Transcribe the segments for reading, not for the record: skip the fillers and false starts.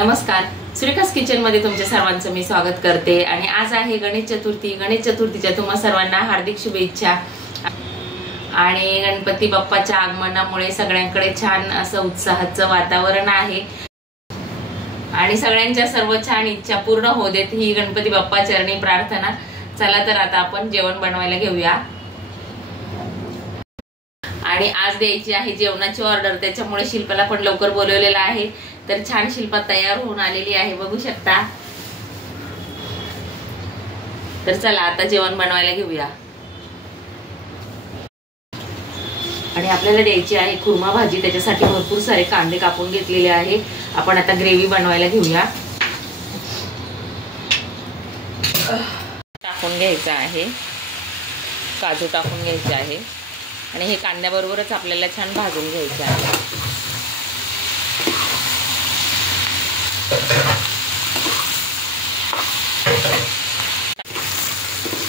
नमस्कार, सुरेखास किचन मध्ये तुमच्या सर्वांचं मी स्वागत करते। आणि आज आहे गणेश चतुर्थी। गणेश चतुर्थीच्या तुम्हा सर्वांना हार्दिक शुभेच्छा। आणि गणपती बाप्पाच्या आगमनामुळे सगळ्यांकडे छान असं उत्साहाचं वातावरण आहे आणि सगळ्यांच्या सर्व छान इच्छा पूर्ण होऊ देत ही गणपती बाप्पा चरणी प्रार्थना। चला तर आता आपण जेवण बनवायला घेऊया। आणि आज द्यायची आहे जेवणाची ऑर्डर, त्याच्यामुळे शिल्पाला पण लवकर बोलवलेलं आहे। तर छान शिल्पा तयार होऊन आलेली आहे, बघू शकता। तर चला आता जेवण बनवायला घेऊया। आणि आपल्याला द्यायची आहे कुर्मा भाजी, त्याच्यासाठी भरपूर सारे कांदे कापून घेतलेले आहे। आपण आता ग्रेव्ही बनवायला घेऊया। टाकून घ्यायचा आहे, काजू टाकून घ्यायचे आहे आणि हे कांद्याबरोबरच आपल्याला छान भाजून घ्यायचं आहे।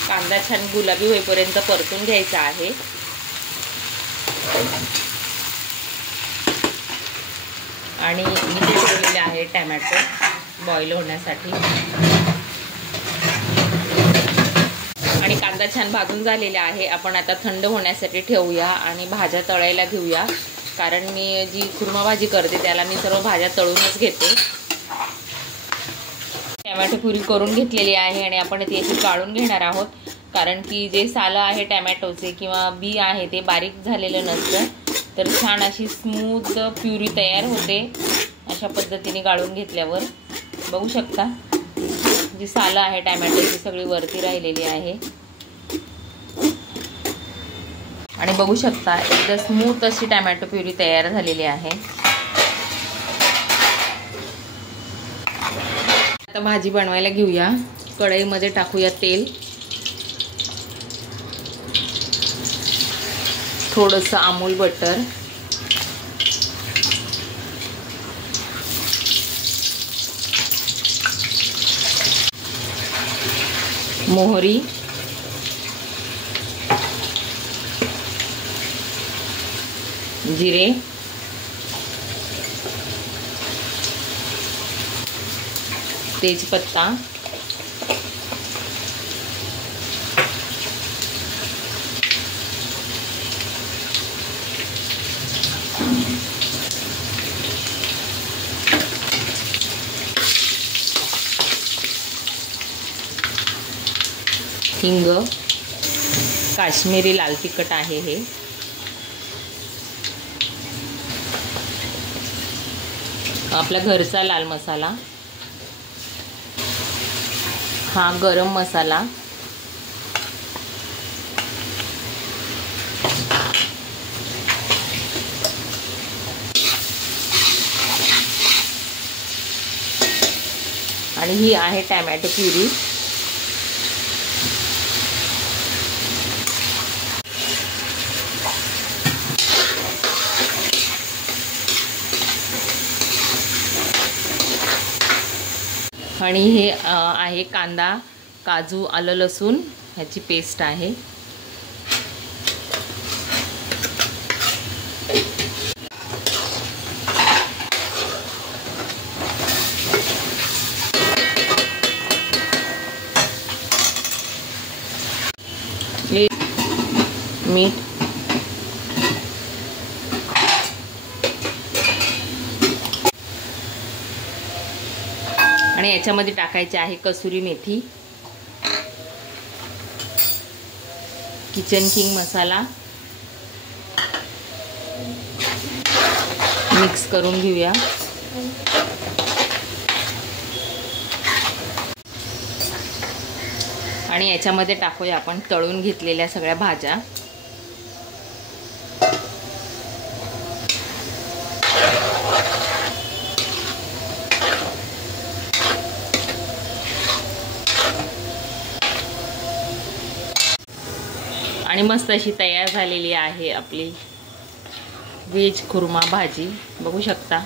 कांदा छान गुलाबी होईपर्यंत परतून घ्यायचा आहे। आणि मी ठेवलेले आहे टोमॅटो बॉईल होण्यासाठी। आणि कांदा छान भाजून झालेला आहे, आपण आता थंड होण्यासाठी ठेवूया आणि भाज्या तळायला घेऊया। कारण मी जी कुर्मा भाजी करते त्याला मी सर्व भाज्या तळूनच घेते। टोमॅटो प्युरी करून घेतलेली आहे आणि आपण ती अशी काढून घेणार आहोत, कारण की जे सालं आहे टोमॅटोचे किंवा बी आहे ते बारीक झालेलं नसतं, तर छान अशी स्मूथ प्युरी तयार होते अशा पद्धतीने गाळून घेतल्यावर। बघू शकता जी सालं आहे टोमॅटोची सगळी वरती राहिलेली आहे। आणि बघू शकता एकदम स्मूथ अशी टोमॅटो प्युरी तयार झालेली आहे। आता भाजी बनवायला घेऊया। कढईमध्ये टाकूया तेल, थोडंसं अमूल बटर, मोहरी, जिरे, तेजपत्ता, हिंग, काश्मीरी लाल तिखट आहे हे, आपला घरचा लाल मसाला, हा गरम मसाला, आणि ही आहे टोमॅटो प्युरी। आणि हे आहे कांदा, काजू, आलं, लसूण ह्याची पेस्ट आहे। मीठ, आणि याच्यामध्ये टाकायचे आहे कसुरी मेथी, किचन किंग मसाला, मिक्स करून घेऊया। आणि याच्यामध्ये टाकूया आपण तळून घेतलेल्या सगळ्या भाज्या। आणि मस्त अशी तयार झालेली आहे आपली व्हेज कुर्मा भाजी, बघू शकता।